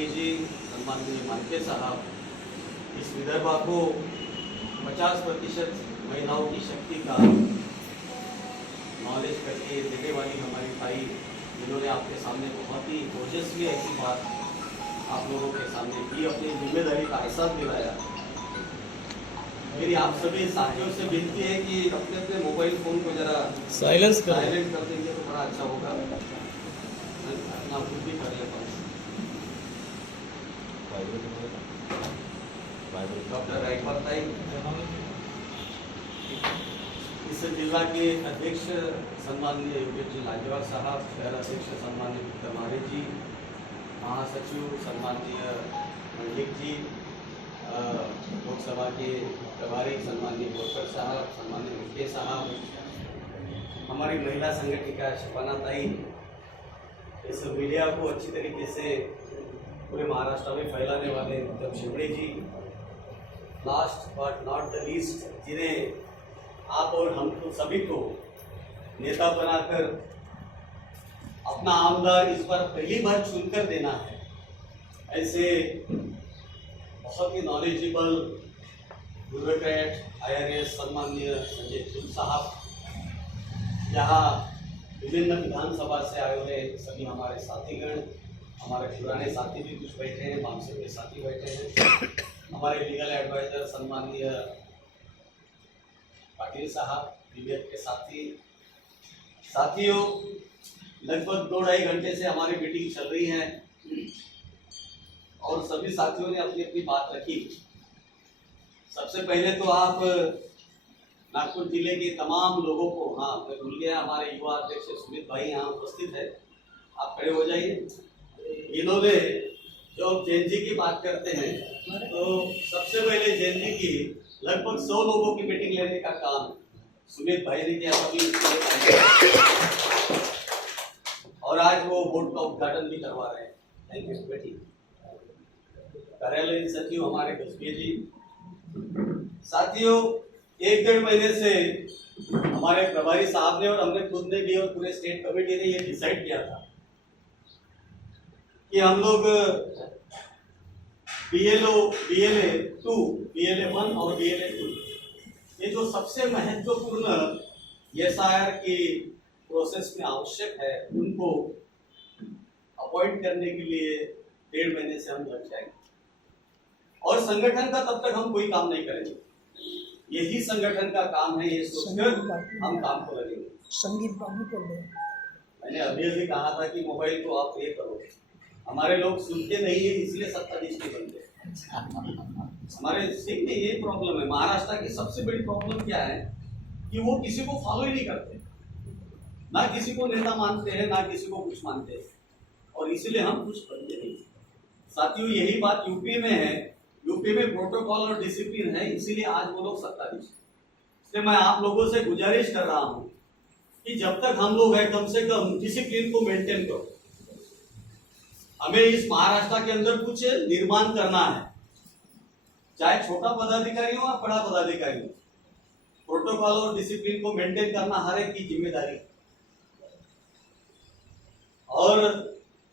शेट्टी जी, सम्माननीय मानके साहब, इस विदर्भा को 50% महिलाओं की शक्ति का नॉलेज करके देने वाली हमारी भाई, जिन्होंने आपके सामने बहुत ही ओजस्वी ऐसी बात आप लोगों के सामने की, अपनी जिम्मेदारी का एहसास दिलाया। मेरी आप सभी साथियों से विनती है कि अपने अपने मोबाइल फोन को जरा साइलेंट कर देंगे तो बड़ा अच्छा होगा। अपना खुद भी कर लेता हूँ। डॉक्टर रायपाल ताई, इस जिला के अध्यक्ष सम्माननीय योगेश जी लाजवाब साहब, शहर अध्यक्ष सम्माननीय विक्टर मारे जी, महासचिव सम्माननीय मलिक जी, लोकसभा के प्रभारी सम्माननीय बोरकर साहब, सम्माननीय मुफ्ती साहब, हमारी महिला संगठिका शफाना ताई, इस मीडिया को अच्छी तरीके से पूरे महाराष्ट्र में फैलाने वाले Uttam Shivde ji, last but not the least, जिन्हें आप और हम तो सभी को नेता बनाकर अपना आमदार इस बार पहली बार चुनकर देना है, ऐसे बहुत ही नॉलेजेबल ब्यूरोक्रेट IRS सम्माननीय संजय चुल साहब, यहाँ विभिन्न विधानसभा से आए हुए सभी हमारे साथीगण, हमारे पुराने साथी भी कुछ बैठे हैं, मानसिक के साथी बैठे हैं, हमारे लीगल एडवाइजर सम्माननीय पाटिल साहब, BBF के साथियों, लगभग 2-2.5 घंटे से हमारी मीटिंग चल रही है और सभी साथियों ने अपनी अपनी बात रखी। सबसे पहले तो आप नागपुर जिले के तमाम लोगों को, हाँ मैं भूल गया, हमारे युवा अध्यक्ष सुमित भाई यहाँ उपस्थित है, आप खड़े हो जाइए। इन्होंने जो जैन जी की बात करते हैं तो सबसे पहले जैन जी की लगभग 100 लोगों की मीटिंग लेने का काम सुमित भाई ने किया और आज वो बोर्ड का उद्घाटन भी करवा रहे हैं। थैंक यू बेटी। कार्यालयीन सचिव हमारे कस्बे जी, साथियों 1-1.5 महीने से हमारे प्रभारी साहब ने और हमने खुद ने भी और पूरे स्टेट कमेटी ने ये डिसाइड किया था कि हम लोग BLO, BLA2, BLA1 और BLA2, ये जो सबसे महत्वपूर्ण SIR की प्रोसेस में आवश्यक है, उनको अपॉइंट करने के लिए 1.5 महीने से हम लग जाएंगे और संगठन का तब तक हम कोई काम नहीं करेंगे। यही संगठन का काम है, ये सोचकर हम काम को लगेंगे। संगीत बाबू को मैंने अभी कहा था कि मोबाइल को आप ये करो, हमारे लोग सुनते नहीं है इसलिए सत्ताधीश नहीं बनते। हमारे सिंह में ये प्रॉब्लम है। महाराष्ट्र की सबसे बड़ी प्रॉब्लम क्या है कि वो किसी को फॉलो ही नहीं करते, ना किसी को नेता मानते हैं, ना किसी को कुछ मानते हैं और इसलिए हम कुछ बनते नहीं। साथियों यही बात यूपी में है। यूपी में प्रोटोकॉल और डिसिप्लिन है, इसीलिए आज वो लोग सत्ताधीश। इसलिए मैं आप लोगों से गुजारिश कर रहा हूं कि जब तक हम लोग हैं कम से कम डिसिप्लिन को मेंटेन करो। हमें इस महाराष्ट्र के अंदर कुछ निर्माण करना है, चाहे छोटा पदाधिकारी हो या बड़ा पदाधिकारी हो, प्रोटोकॉल और डिसिप्लिन को मेंटेन करना हर एक की जिम्मेदारी है। और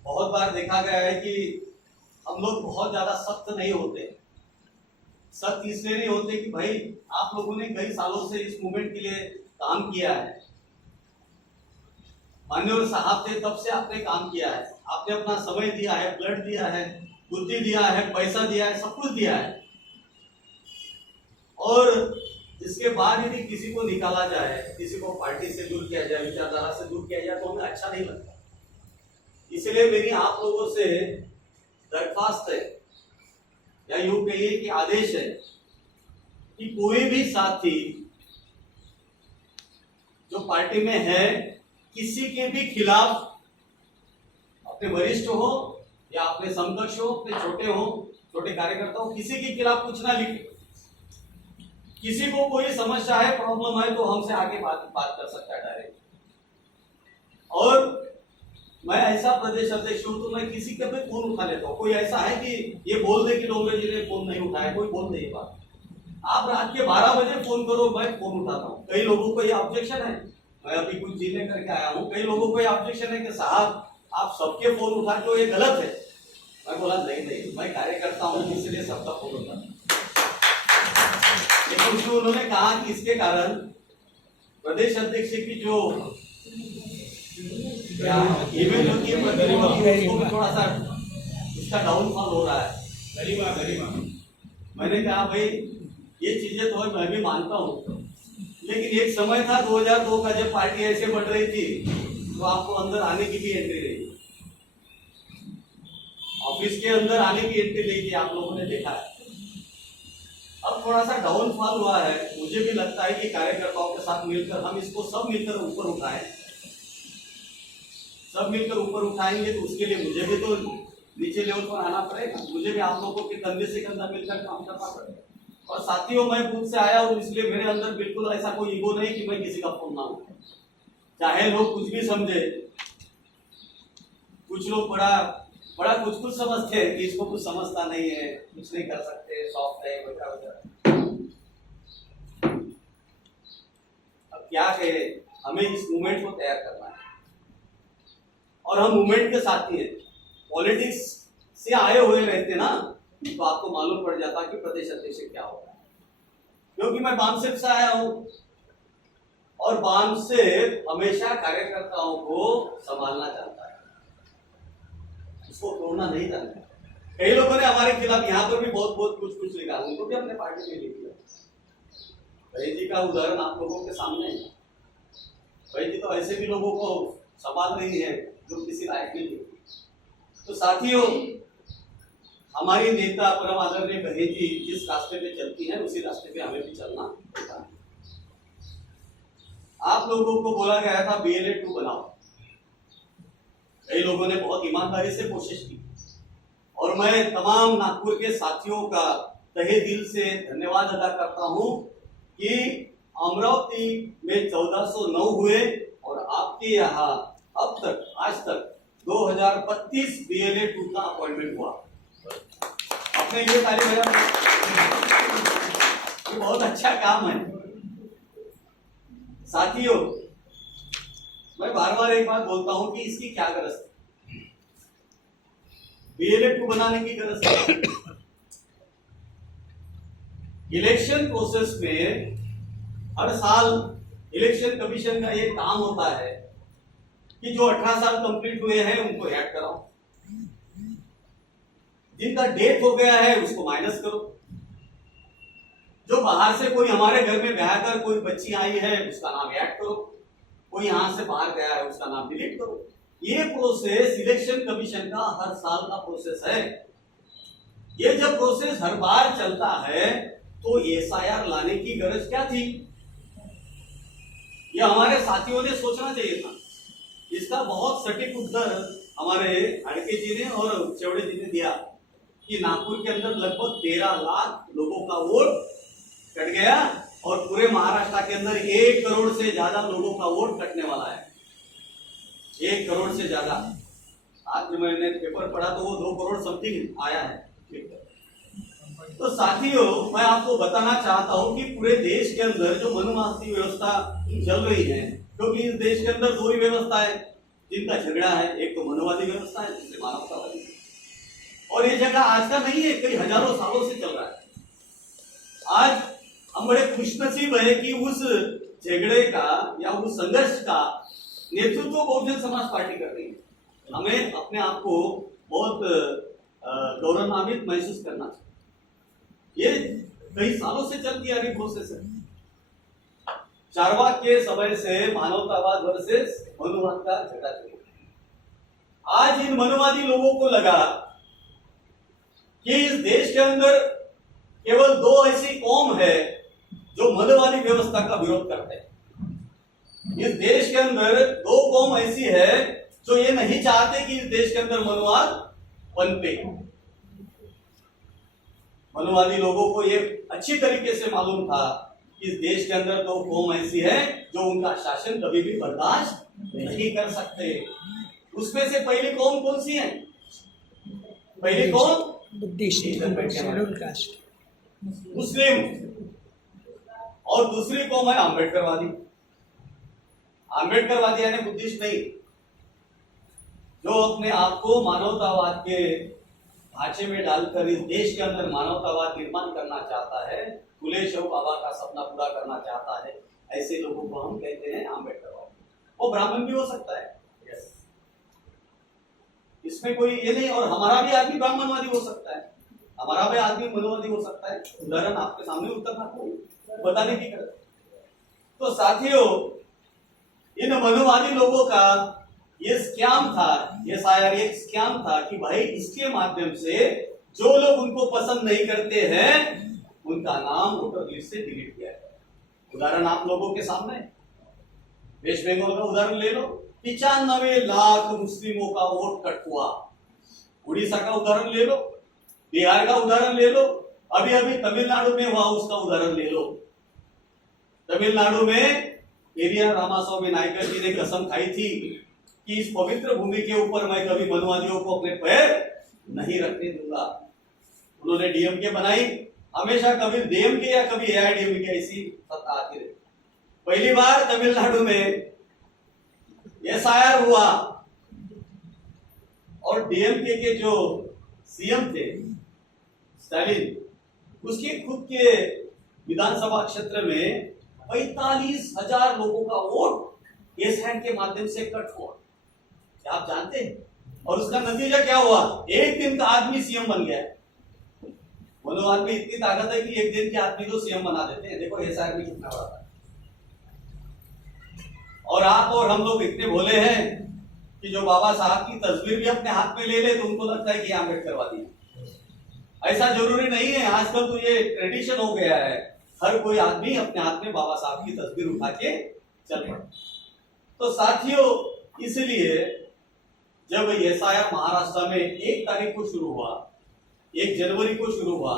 बहुत बार देखा गया है कि हम लोग बहुत ज्यादा सख्त नहीं होते। सख्त इसलिए नहीं होते कि भाई आप लोगों ने कई सालों से इस मूवमेंट के लिए काम किया है, मान्यवर साहब थे तब से आपने काम किया है, आपने अपना समय दिया है, ब्लड दिया है, बुद्धि दिया है, पैसा दिया है, सब कुछ दिया है और इसके बाद यदि किसी को निकाला जाए, किसी को पार्टी से दूर किया जाए, विचारधारा से दूर किया जाए तो हमें अच्छा नहीं लगता। इसलिए मेरी आप लोगों से दरख्वास्त है या यूं कहिए कि आदेश है कि कोई भी साथी जो पार्टी में है किसी के भी खिलाफ, अपने वरिष्ठ हो या अपने समकक्ष हो, अपने छोटे कार्यकर्ता हो, किसी के खिलाफ कुछ ना लिखे। किसी को कोई समस्या है, प्रॉब्लम है तो हमसे आगे बात कर सकता है डायरेक्ट। और मैं ऐसा प्रदेश अध्यक्ष हूं तो मैं किसी का भी फोन उठा लेता हूँ। कोई ऐसा है कि ये बोल दे कि डोंगरे जी ने फोन नहीं उठाया, कोई बोल दे ये बात, आप रात के 12 बजे फोन करो, मैं फोन उठाता हूँ। कई लोगों को ये ऑब्जेक्शन है, मैं अभी कुछ जिले करके आया हूँ, कई लोगों को ये ऑब्जेक्शन है कि साहब आप सबके फोन उठाते हो, ये गलत है। मैं बोला नहीं, मैं कार्यकर्ता हूँ इसलिए सबका फोन होता। लेकिन जो उन्होंने कहा कि इसके कारण प्रदेश अध्यक्ष की जो इमेज होती है प्रतिमा, उसको भी थोड़ा सा इसका डाउनफॉल हो रहा है। गरिमा मैंने कहा भाई ये चीजें तो मैं भी मानता हूँ, लेकिन एक समय था 2002 का, जब पार्टी ऐसे बढ़ रही थी तो आपको अंदर आने की भी एंट्री नहीं, ऑफिस के अंदर आने की एंट्री नहीं थी, आप लोगों ने देखा है। अब थोड़ा सा डाउनफॉल हुआ है। मुझे भी लगता है कि कार्यकर्ताओं के साथ मिलकर हम इसको सब मिलकर ऊपर उठाएं, सब मिलकर ऊपर उठाएंगे तो उसके लिए मुझे भी तो नीचे लेवल पर आना पड़ेगा, मुझे भी आप लोगों के कंधे से कंधा मिलकर काम करना पड़ेगा। और साथियों, मैं खुद से आया हूं, इसलिए मेरे अंदर बिल्कुल ऐसा कोई ईगो नहीं कि मैं किसी का फोन ना हूं, चाहे लोग कुछ भी समझे। कुछ लोग बड़ा कुछ समझते हैं कि इसको कुछ समझता नहीं है, कुछ नहीं कर सकते, सॉफ्ट है वगैरह। अब क्या कहे, हमें इस मूवमेंट को तैयार करना है और हम मूवमेंट के साथी हैं। पॉलिटिक्स से आए हुए रहते ना तो आपको मालूम पड़ जाता कि प्रदेश अध्यक्ष क्या होता है, क्योंकि मैं बामसेप से आया हूं और बामसेप हमेशा कार्यकर्ताओं को संभालना चाहता है, उसको तोड़ना नहीं चाहता। कई लोगों ने हमारे खिलाफ यहाँ पर भी बहुत कुछ लिखा, उनको भी अपने पार्टी में लिख दिया। भाई जी का उदाहरण आप लोगों के सामने है। भाई जी तो ऐसे भी लोगों को संभाल रही है जो किसी लायक नहीं है। तो साथियों, हमारी नेता परम आदरणीय बहन जी जिस रास्ते पे चलती है उसी रास्ते पे हमें भी चलना होता है। आप लोगों को बोला गया था BLA 2 बनाओ, कई लोगों ने बहुत ईमानदारी से कोशिश की और मैं तमाम नागपुर के साथियों का तहे दिल से धन्यवाद अदा करता हूं कि अमरावती में 1409 हुए और आपके यहाँ अब तक आज तक 2032 BLA 2 का अपॉइंटमेंट हुआ। अपने लिए ताली बजाओ, ये बहुत अच्छा काम है। साथियों, मैं बार एक बात बोलता हूं कि इसकी क्या गरज थी, BLA 2 बनाने की गरज थी। इलेक्शन प्रोसेस में हर साल इलेक्शन कमीशन का ये काम होता है कि जो 18 साल कंप्लीट हुए हैं उनको ऐड कराओ, जिनका डेथ हो गया है उसको माइनस करो, जो बाहर से कोई हमारे घर में ब्याह कर कोई बच्ची आई है उसका नाम ऐड करो, कोई यहां से बाहर गया है उसका नाम डिलीट करो। ये प्रोसेस इलेक्शन कमीशन का हर साल का प्रोसेस है। ये जब प्रोसेस हर बार चलता है तो SIR लाने की गरज क्या थी, ये हमारे साथियों ने सोचना चाहिए था। इसका बहुत सटीक उत्तर हमारे अड़के जी ने और चौड़े जी ने दिया कि नागपुर के अंदर लगभग 13 लाख लोगों का वोट कट गया और पूरे महाराष्ट्र के अंदर 1 करोड़ से ज्यादा लोगों का वोट कटने वाला है, 1 करोड़ से ज्यादा। आज जो मैंने पेपर पढ़ा तो वो 2 करोड़ समथिंग आया है। तो साथियों, मैं आपको बताना चाहता हूं कि पूरे देश के अंदर जो मनमाफी व्यवस्था चल रही है, क्योंकि इस देश के अंदर 2 ही व्यवस्था है जिनका झगड़ा है, एक तो मनोवादी व्यवस्था है, दूसरी मानवतावादी। और ये झगड़ा आज का नहीं है, कई हजारों सालों से चल रहा है। आज हम बड़े खुशनसीब है कि उस झगड़े का या उस संघर्ष का नेतृत्व बहुजन समाज पार्टी कर रही है। हमें अपने आप को बहुत गौरवान्वित महसूस करना चाहिए। ये कई सालों से चलती आ रही प्रोसेस है। चारवाक समय से मानवतावाद वर्सेस मनुवाद का झगड़ा चल रहा है। आज इन मनुवादी लोगों को लगा कि इस देश के अंदर केवल 2 ऐसी कौम है जो मनुवादी व्यवस्था का विरोध करते हैं। इस देश के अंदर 2 कौम ऐसी है जो ये नहीं चाहते कि इस देश के अंदर मनुवाद पनपे। मनुवादी लोगों को ये अच्छी तरीके से मालूम था कि इस देश के अंदर 2 कौम ऐसी है जो उनका शासन कभी भी बर्दाश्त नहीं कर सकते। उसमें से पहली कौम कौन सी है? पहली कौम बुद्धिस्ट, शेड्यूल कास्ट, मुस्लिम, और दूसरी कौम है आंबेडकरवादी। आंबेडकरवादी यानी बुद्धिस्ट नहीं, जो अपने आप को मानवतावाद के ढांचे में डालकर इस देश के अंदर मानवतावाद निर्माण करना चाहता है, फुले शव बाबा का सपना पूरा करना चाहता है, ऐसे लोगों को हम कहते हैं आम्बेडकरवादी। वो ब्राह्मण भी हो सकता है, यस, इसमें कोई ये नहीं। और हमारा भी आदमी ब्राह्मणवादी हो सकता है, हमारा भी आदमी मनोवादी हो सकता है। उदाहरण आपके सामने उत्तर नागपुर बताने की कर। तो साथियों, इन मनोवादी लोगों का ये स्कैम था, ये शायद एक स्कैम था कि भाई इसके माध्यम से जो लोग उनको पसंद नहीं करते हैं उनका नाम वोटर लिस्ट से डिलीट किया जाए। उदाहरण आप लोगों के सामने, वेस्ट बंगाल का उदाहरण ले लो, 95 लाख मुस्लिमों का वोट कट हुआ। उड़ीसा का उदाहरण ले लो, बिहार का उदाहरण ले लो, अभी अभी तमिलनाडु में हुआ उसका उदाहरण ले लो। तमिलनाडु में पेरियार रामास्वामी नायकर जी ने कसम खाई थी कि इस पवित्र भूमि के ऊपर मैं कभी मनवादियों को अपने पैर नहीं रखने दूंगा। उन्होंने डीएमके बनाई, हमेशा कभी डीएमके या कभी एआईडीएमके ऐसी सत्ता आती रही। पहली बार तमिलनाडु में एसआईआर हुआ और डीएमके के जो सीएम थे स्टालिन, उसके खुद के विधानसभा क्षेत्र में 45,000 लोगों का वोट एसआईआर के माध्यम से कट हुआ। क्या आप जानते हैं? और उसका नतीजा क्या हुआ? एक दिन का आदमी सीएम बन गया। मनोवाद में इतनी ताकत है कि एक दिन के आदमी को सीएम बना देते हैं। देखो एसआईआर में कितना बड़ा था। और आप और हम लोग इतने भोले हैं कि जो बाबा साहब की तस्वीर भी अपने हाथ में ले ले तो उनको लगता है कि आम्बेडकरवादी है। ऐसा जरूरी नहीं है, आजकल तो ये ट्रेडिशन हो गया है, हर कोई आदमी अपने हाथ में बाबा साहब की तस्वीर उठा के चल पड़े। तो साथियों, इसलिए जब एसआईआर महाराष्ट्र में 1 तारीख को शुरू हुआ, 1 जनवरी को शुरू हुआ,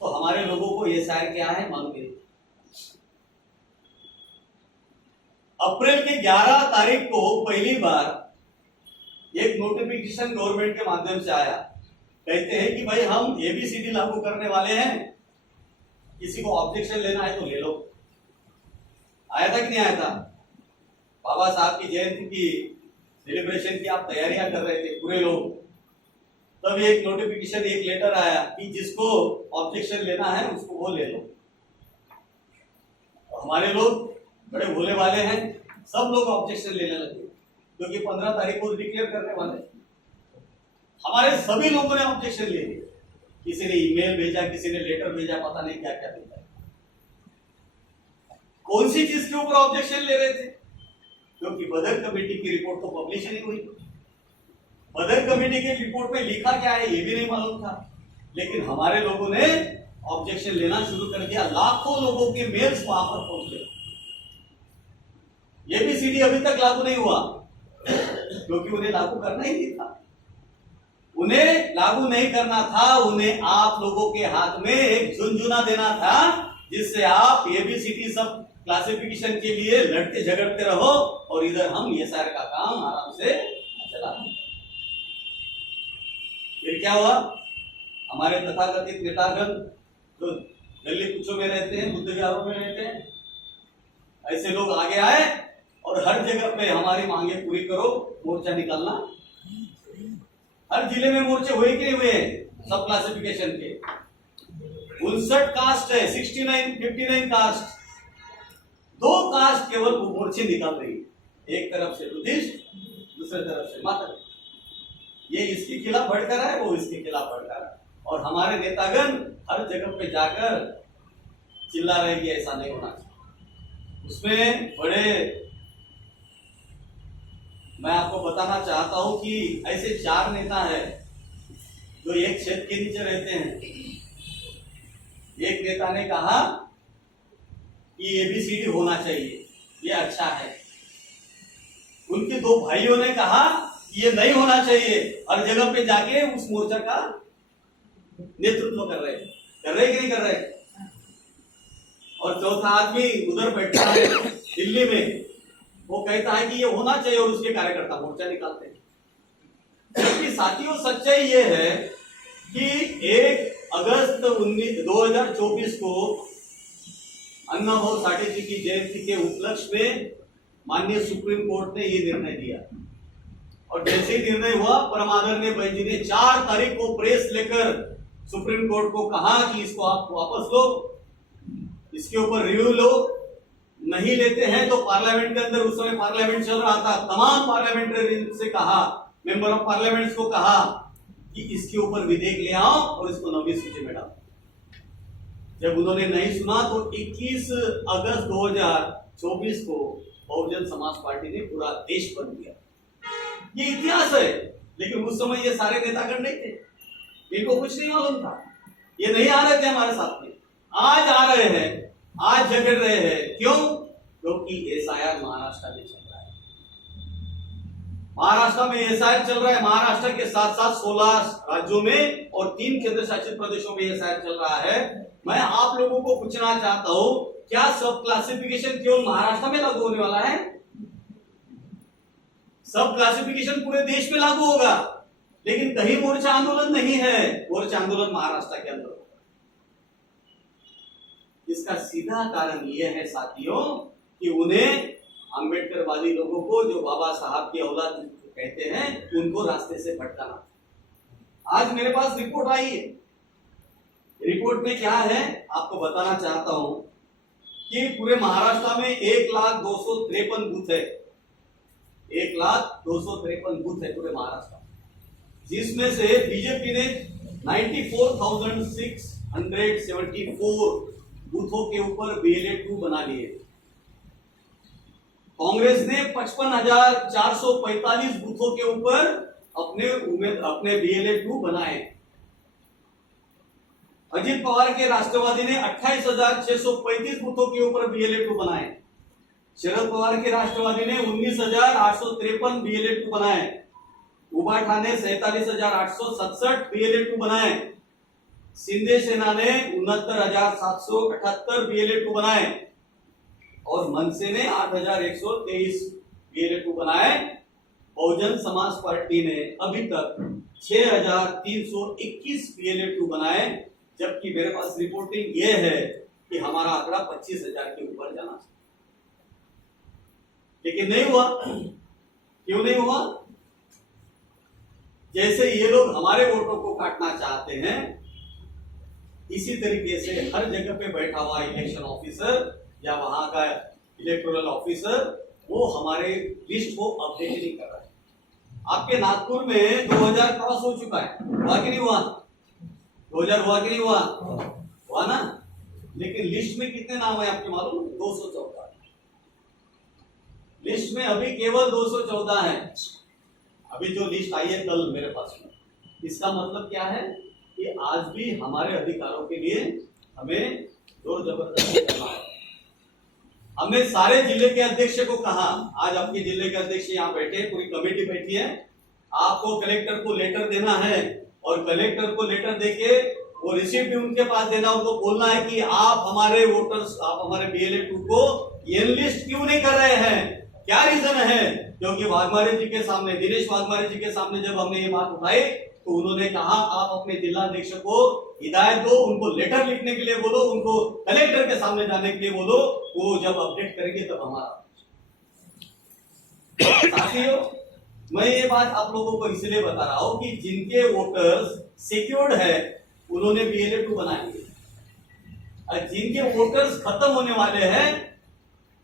तो हमारे लोगों को एसआईआर क्या है मालूम नहीं। अप्रैल के 11 तारीख को पहली बार एक नोटिफिकेशन गवर्नमेंट के माध्यम से आया। कहते हैं कि भाई हम एबीसीडी लागू करने वाले हैं, किसी को ऑब्जेक्शन लेना है तो ले लो। आया था कि नहीं आया था? बाबा साहब की जयंती की सेलिब्रेशन की आप तैयारियां कर रहे थे पूरे लोग, तब एक नोटिफिकेशन, एक लेटर आया कि जिसको ऑब्जेक्शन लेना है उसको वो ले लो। तो हमारे लोग बड़े भोले वाले हैं, सब लोग ऑब्जेक्शन लेने लगे क्योंकि 15 तारीख को डिक्लेयर करने वाले। हमारे सभी लोगों ने ऑब्जेक्शन ले लिए, किसी ने ईमेल भेजा, किसी ने लेटर भेजा, पता नहीं क्या क्या भेजा। कौन सी चीज के ऊपर ऑब्जेक्शन ले रहे थे? क्योंकि बदर कमेटी की रिपोर्ट तो पब्लिश नहीं हुई। बदर कमेटी की रिपोर्ट में लिखा क्या है ये भी नहीं मालूम था, लेकिन हमारे लोगों ने ऑब्जेक्शन लेना शुरू कर दिया। लाखों लोगों के मेल्स वहां पर पहुंचे। एबीसीडी अभी तक लागू नहीं हुआ क्योंकि उन्हें लागू करना ही नहीं था। उन्हें लागू नहीं करना था, उन्हें आप लोगों के हाथ में एक झुनझुना देना था जिससे आप एबीसीडी सब क्लासिफिकेशन के लिए लड़ते झगड़ते रहो और इधर हम एसआईआर का काम आराम से चला। फिर क्या हुआ? हमारे तथाकथित नेतागण जो दिल्ली कुचों में रहते हैं, बुद्ध विहारों में रहते हैं, ऐसे लोग आगे आए और हर जगह पे हमारी मांगे पूरी करो, मोर्चा निकालना। हर जिले में मोर्चे हुए कि नहीं हुए? सब क्लासिफिकेशन के 59 कास्ट है, 59 कास्ट, 2 कास्ट केवल मोर्चे निकाल रही है। एक तरफ से बुद्धिस्ट, दूसरे तरफ से माता। ये इसके खिलाफ भड़का रहा है, वो इसके खिलाफ भड़का रहा है, और हमारे नेतागण हर जगह पे जाकर चिल्ला रहे कि ऐसा नहीं होना चाहिए। उसमें बड़े, मैं आपको बताना चाहता हूं कि ऐसे 4 नेता हैं जो एक छत के नीचे रहते हैं। एक नेता ने कहा कि एबीसीडी होना चाहिए, ये अच्छा है। उनके 2 भाइयों ने कहा कि ये नहीं होना चाहिए, हर जगह पे जाके उस मोर्चा का नेतृत्व कर रहे कि नहीं कर रहे। और चौथा आदमी उधर बैठा है दिल्ली में, वो कहता है कि ये होना चाहिए और उसके कार्यकर्ता मोर्चा निकालते हैं। क्योंकि साथियों, सच्चाई ये है कि 1 अगस्त 2024 को अन्ना भाऊ साठे जी की जयंती के उपलक्ष्य में माननीय सुप्रीम कोर्ट ने ये निर्णय दिया और जैसे ही निर्णय हुआ, परमादरणीय बेंच ने 4 तारीख को प्रेस लेकर सुप्रीम कोर्ट को कहा कि इसको आप वापस लो, इसके ऊपर रिव्यू लो। नहीं लेते हैं तो पार्लियामेंट के अंदर, उस समय पार्लियामेंट चल रहा था, तमाम पार्लियामेंटेरियन से कहा, मेंबर ऑफ पार्लियामेंट को कहा कि इसके ऊपर विधेयक ले आओ और इसको 9वीं सूची में डालो। जब उन्होंने नहीं सुना तो 21 अगस्त 2024 को बहुजन समाज पार्टी ने पूरा देश बंद किया। ये इतिहास है, लेकिन उस समय ये सारे नेतागण नहीं थे, इनको कुछ नहीं मालूम था, ये नहीं आ रहे थे हमारे साथ में। आज आ रहे हैं, आज झगड़ रहे हैं। क्यों? क्योंकि एसआईआर महाराष्ट्र में चल रहा है। महाराष्ट्र में एसआईआर चल रहा है। महाराष्ट्र के साथ साथ 16 राज्यों में और 3 केंद्र शासित प्रदेशों में एसआईआर चल रहा है। मैं आप लोगों को पूछना चाहता हूं, क्या सब क्लासिफिकेशन केवल महाराष्ट्र में लागू होने वाला है? सब क्लासिफिकेशन पूरे देश में लागू होगा, लेकिन कहीं मोर्चा आंदोलन नहीं है। मोर्चा आंदोलन महाराष्ट्र के अंदर होगा। इसका सीधा कारण यह है साथियों कि उन्हें अंबेडकरवादी लोगों को, जो बाबा साहब की औलाद कहते हैं, उनको रास्ते से भटकाना। आज मेरे पास रिपोर्ट आई है। रिपोर्ट में क्या है आपको बताना चाहता हूं कि पूरे महाराष्ट्र में 1,253 बूथ है। 1,253 बूथ है पूरे महाराष्ट्र, जिसमें से बीजेपी ने 94,674 बूथों के ऊपर BLA 2 बना लिए। कांग्रेस ने 55,445 बूथों के ऊपर अपने BLA 2 बनाए। अजित पवार के राष्ट्रवादी ने 28,635 बूथों के ऊपर BLA 2 बनाए। शरद पवार के राष्ट्रवादी ने 19,853 BLA 2 बनाए। उबाठा ने 47,867 BLA 2 बनाए। शिंदे सेना ने 69,778 BLA 2 बनाए और मनसे ने 8,123 BLA 2 बनाए। बहुजन समाज पार्टी ने अभी तक 6,321 BLA 2 बनाए, जबकि मेरे पास रिपोर्टिंग यह है कि हमारा आंकड़ा 25,000 के ऊपर जाना चाहिए, लेकिन नहीं हुआ। क्यों नहीं हुआ? जैसे ये लोग हमारे वोटों को काटना चाहते हैं, इसी तरीके से हर जगह पे बैठा हुआ इलेक्शन ऑफिसर या वहां का इलेक्टोरल ऑफिसर वो हमारे लिस्ट को अपडेट नहीं कर रहा है। आपके नागपुर में 2000 क्रॉस हो चुका है, हुआ कि नहीं हुआ? 2000 हुआ कि नहीं हुआ? हुआ ना? लेकिन लिस्ट में कितने नाम है आपके मालूम? 214। लिस्ट में अभी केवल 214 है। अभी जो लिस्ट आई है कल मेरे पास में, इसका मतलब क्या है कि आज भी हमारे अधिकारों के लिए हमें जोर जबरदस्ती करना है। हमने सारे जिले के अध्यक्ष को कहा, आज आपके जिले के अध्यक्ष यहाँ बैठे, पूरी कमेटी बैठी है, आपको कलेक्टर को लेटर देना है और कलेक्टर को लेटर देके वो रिसीप्ट भी उनके पास देना, उनको बोलना है कि आप हमारे वोटर्स, आप हमारे BLA 2 को एनलिस्ट क्यों नहीं कर रहे हैं, क्या रीजन है? क्योंकि वाघमारे जी के सामने, दिनेश वाघमारे जी के सामने जब हमने ये बात उठाई तो उन्होंने कहा आप अपने जिलाध्यक्ष को हिदायत दो, उनको लेटर लिखने के लिए बोलो, उनको कलेक्टर के सामने जाने के लिए बोलो, वो जब अपडेट करेंगे तब हमारा। साथियों, मैं ये बात आप लोगों को इसलिए बता रहा हूं कि जिनके वोटर्स सिक्योर्ड है उन्होंने BLA 2 बनाएंगे, और जिनके वोटर्स खत्म होने वाले हैं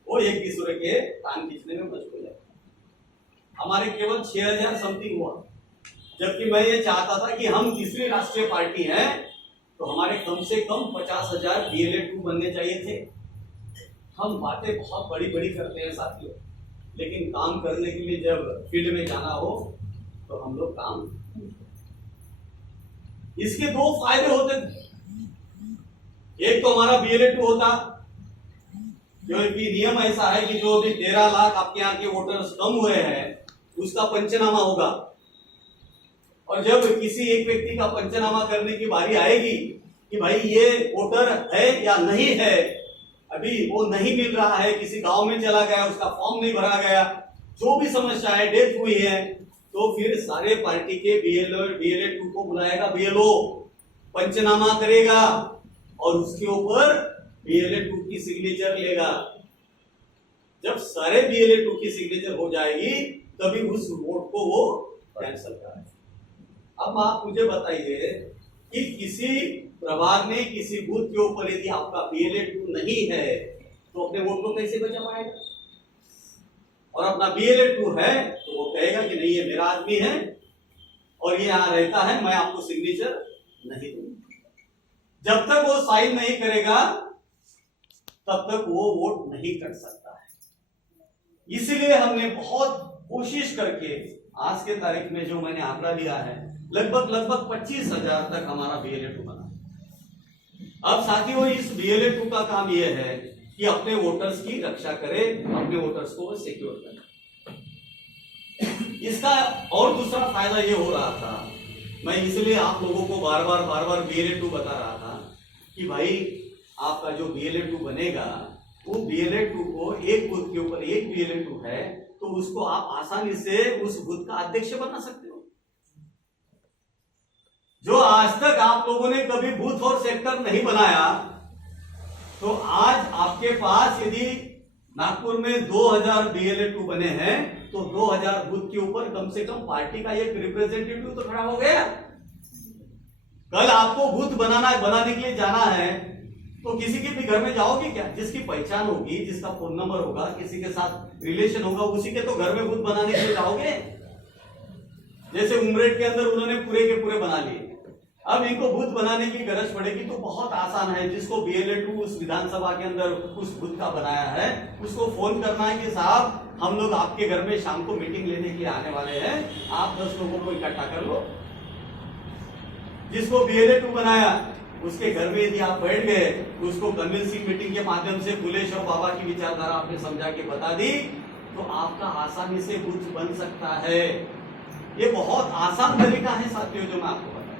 वो एक दूसरे के कान खींचने में मजबूर है। हमारे केवल 6,000 समथिंग हुआ, जबकि मैं ये चाहता था कि हम तीसरी राष्ट्रीय पार्टी हैं तो हमारे कम से कम 50,000 BLA 2 बनने चाहिए थे। हम बातें बहुत बड़ी बड़ी करते हैं साथियों, लेकिन काम करने के लिए जब फील्ड में जाना हो तो हम लोग काम, इसके 2 फायदे होते थे। एक तो हमारा BLA 2 होता, क्योंकि नियम ऐसा है कि जो भी 13 लाख आपके यहाँ के वोटर्स कम हुए हैं उसका पंचनामा होगा, और जब किसी एक व्यक्ति का पंचनामा करने की बारी आएगी कि भाई ये वोटर है या नहीं है, अभी वो नहीं मिल रहा है, किसी गांव में चला गया, उसका फॉर्म नहीं भरा गया, जो भी समस्या है, डेथ हुई है, तो फिर सारे पार्टी के BLA 2 को बुलाएगा BLO, पंचनामा करेगा और उसके ऊपर BLA 2 की सिग्नेचर लेगा। जब सारे BLA 2 की सिग्नेचर हो जाएगी तभी उस वोट को वो कैंसिल करें। अब आप मुझे बताइए कि किसी प्रभाग में किसी बूथ के ऊपर यदि आपका BLA-2 नहीं है तो अपने वोट को कैसे बचा पाएगा? और अपना BLA-2 है तो वो कहेगा कि नहीं ये मेरा आदमी है और ये यहाँ रहता है, मैं आपको सिग्नेचर नहीं दूंगा। जब तक वो साइन नहीं करेगा तब तक वो वोट नहीं कर सकता है। इसीलिए हमने बहुत कोशिश करके आज के तारीख में जो मैंने आंकड़ा लिया है लगभग 25,000 तक हमारा BLA-2 बना। अब साथियों इस BLA-2 का काम यह है कि अपने वोटर्स की रक्षा करे, अपने वोटर्स को सिक्योर करे। इसका और दूसरा फायदा ये हो रहा था, मैं इसलिए आप लोगों को बार बार BLA-2 बता रहा था कि भाई आपका जो BLA-2 बनेगा वो BLA-2 को एक बूथ के ऊपर एक BLA-2 है तो उसको आप आसानी से उस बूथ का अध्यक्ष बना सकते हो। जो आज तक आप लोगों ने कभी बूथ और सेक्टर नहीं बनाया तो आज आपके पास यदि नागपुर में 2000 BLA-2 बने हैं तो 2000 बूथ के ऊपर कम से कम पार्टी का एक रिप्रेजेंटेटिव तो खड़ा हो गया। कल आपको बूथ बनाने के लिए जाना है तो किसी के भी घर में जाओगे क्या? जिसकी पहचान होगी, जिसका फोन नंबर होगा, किसी के साथ रिलेशन होगा, उसी के तो घर में बूथ बनाने के लिए जाओगे। जैसे उमरेड के अंदर उन्होंने पूरे के पूरे बना लिए, अब इनको बूथ बनाने की गरज पड़ेगी तो बहुत आसान है। जिसको BLA-2 उस विधानसभा के अंदर उस बूथ का बनाया है उसको फोन करना है कि साहब हम लोग आपके घर में शाम को मीटिंग लेने के लिए आने वाले हैं, आप 10 लोगों को इकट्ठा कर लो। जिसको BLA-2 बनाया उसके घर में यदि आप बैठ गए, उसको कन्विंसिंग मीटिंग के माध्यम से फुलेश्वर बाबा की विचारधारा आपने समझा के बता दी तो आपका आसानी से बूथ बन सकता है। ये बहुत आसान तरीका है साथियों जो मैं आपको बताया,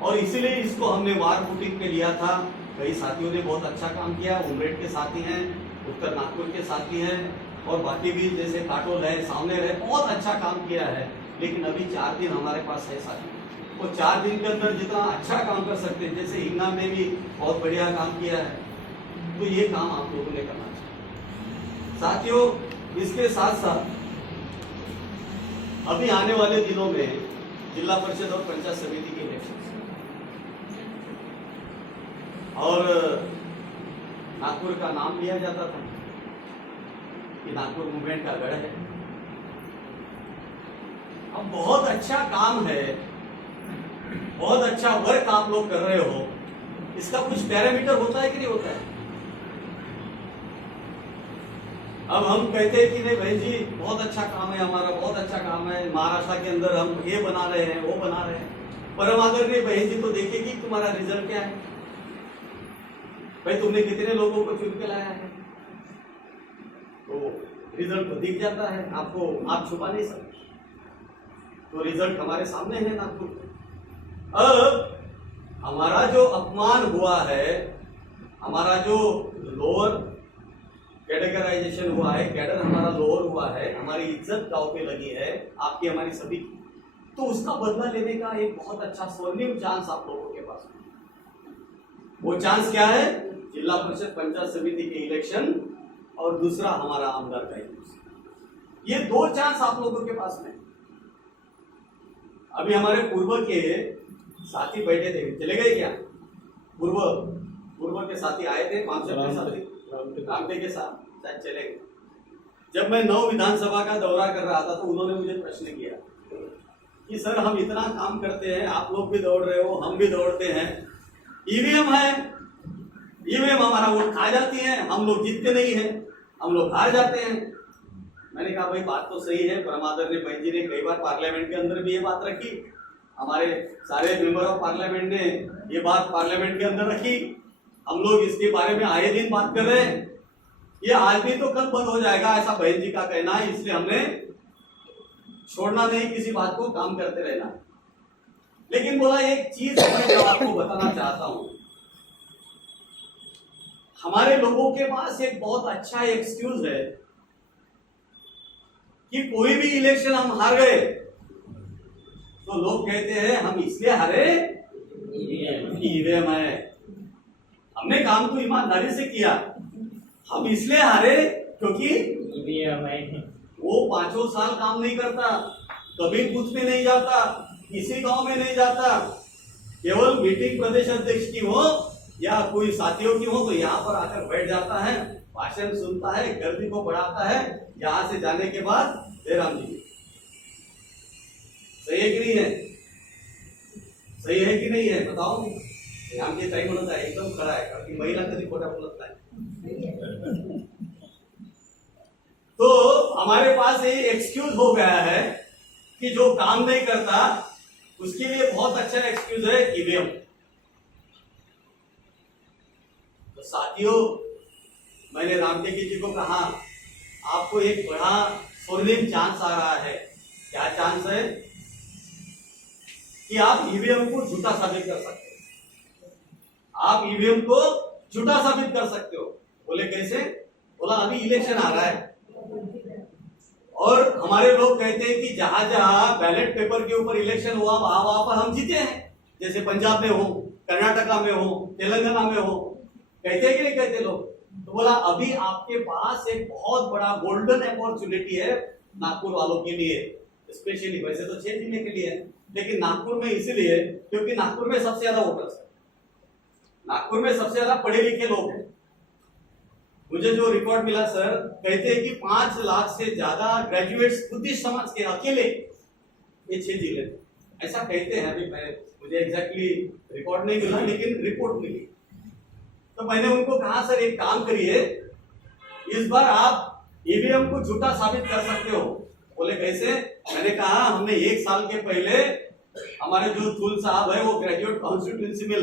और इसीलिए इसको हमने वार फुटिंग पे लिया था। कई साथियों ने बहुत अच्छा काम किया, उमरेड के साथी हैं, उत्तर नागपुर के साथी हैं और बाकी भी जैसे काटोल है, सामने रहे, बहुत अच्छा काम किया है। लेकिन अभी 4 दिन हमारे पास है साथी, वो 4 दिन के अंदर जितना अच्छा काम कर सकते हैं, जैसे हिंगना में भी बहुत बढ़िया काम किया है, तो ये काम आप लोगों ने करना चाहिए साथियों। इसके साथ साथ अभी आने वाले दिनों में जिला परिषद और पंचायत समिति के इलेक्शन और नागपुर का नाम लिया जाता था कि नागपुर मूवमेंट का गढ़ है। अब बहुत अच्छा काम है, बहुत अच्छा वर्क आप लोग कर रहे हो, इसका कुछ पैरामीटर होता है कि नहीं होता है? अब हम कहते हैं कि नहीं भाई जी बहुत अच्छा काम है हमारा, बहुत अच्छा काम है, महाराष्ट्र के अंदर हम ये बना रहे हैं, वो बना रहे हैं। परम आदरणीय बहन जी तो देखेगी तुम्हारा रिजल्ट क्या है, भाई तुमने कितने लोगों को चुन के लाया है, तो रिजल्ट तो दिख जाता है आपको, आप छुपा नहीं सकते। तो रिजल्ट हमारे सामने है नागपुर। अब हमारा जो अपमान हुआ है, हमारा जो लोअर कैटेगराइजेशन हुआ है, कैडर हमारा लोअर हुआ है, हमारी इज्जत दांव पे लगी है आपकी हमारी सभी की, तो उसका बदला लेने का एक बहुत अच्छा स्वर्णिम चांस आप लोगों के पास है। वो चांस क्या है? जिला परिषद पंचायत समिति के इलेक्शन और दूसरा हमारा आमदार का इलेक्शन। ये 2 चांस आप लोगों के पास में। अभी हमारे पूर्व के साथी बैठे थे, चले गए क्या? पूर्व के साथी आए थे, 5 के साथी रामदेव के साथ शायद चले गए। जब मैं 9 विधानसभा का दौरा कर रहा था तो उन्होंने मुझे प्रश्न किया कि सर हम इतना काम करते हैं, आप लोग भी दौड़ रहे हो, हम भी दौड़ते हैं, ईवीएम है, ईवीएम हमारा वोट खा जाती है, हम लोग जीतते नहीं है, हम लोग हार जाते हैं। मैंने कहा भाई बात तो सही है, परमादरणीय बहन जी ने कई बार पार्लियामेंट के अंदर भी ये बात रखी, हमारे सारे मेंबर ऑफ पार्लियामेंट ने ये बात पार्लियामेंट के अंदर रखी, हम लोग इसके बारे में आए दिन बात कर रहे हैं। ये आज भी तो कल बंद हो जाएगा ऐसा बहन जी का कहना है, इसलिए हमने छोड़ना नहीं, किसी बात को काम करते रहना। लेकिन बोला एक चीज मैं जो आपको बताना चाहता हूं, हमारे लोगों के पास एक बहुत अच्छा एक्सक्यूज है कि कोई भी इलेक्शन हम हार गए तो लोग कहते हैं हम इसलिए हारे ईवीएम है, हमने काम तो ईमानदारी से किया, हम इसलिए हारे क्योंकि ईवीएम है। वो 5 साल काम नहीं करता, कभी कुछ में नहीं जाता, किसी गांव में नहीं जाता, केवल मीटिंग प्रदेश अध्यक्ष की हो या कोई साथियों की हो तो यहाँ पर आकर बैठ जाता है, भाषण सुनता है, गर्दी को बढ़ाता है। यहाँ से जाने के बाद जयराम जी सही है कि नहीं है? सही है कि नहीं है बताओ? आमचे ताई म्हणत आहे एकदम खरं आहे, कारण की महिला कधी खोटा बोलत नाही। तो हमारे पास ये एक्सक्यूज हो गया है कि जो काम नहीं करता उसके लिए बहुत अच्छा एक्सक्यूज है ईवीएम। तो साथियों, मैंने रामटेके जी को कहा आपको एक बड़ा स्वर्णिम चांस आ रहा है। क्या चांस है? कि आप ईवीएम को झूठा साबित कर सकते हो। आप ईवीएम को झूठा साबित कर सकते हो। बोले कैसे? बोला अभी इलेक्शन आ रहा है और हमारे लोग कहते हैं कि जहां जहां बैलेट पेपर के ऊपर इलेक्शन हुआ वहां पर हम जीते हैं, जैसे पंजाब में हो, कर्नाटका में हो, तेलंगाना में हो। कहते हैं कि नहीं कहते लोग? तो बोला अभी आपके पास एक बहुत बड़ा गोल्डन अपॉर्चुनिटी है नागपुर वालों के लिए स्पेशली। वैसे तो 6 जिले के लिए है, लेकिन नागपुर में इसीलिए क्योंकि नागपुर में सबसे ज्यादा वोटर्स है, नागपुर में सबसे ज्यादा पढ़े लिखे लोग हैं। मुझे जो रिकॉर्ड मिला सर, कहते हैं कि 5 लाख से ज्यादा ग्रेजुएट्स बुद्धिस्ट समाज के अकेले ये 6 जिले, ऐसा कहते हैं। अभी मुझे एग्जैक्टली रिकॉर्ड नहीं मिला लेकिन रिपोर्ट मिली। तो मैंने उनको कहा सर एक काम करिए, इस बार आप ईवीएम को झूठा साबित कर सकते हो। बोले कैसे? मैंने कहा हमने 1 साल के पहले हमारे जो थुल साहब है वो ग्रेजुएट कॉन्स्टिट्यूंसी में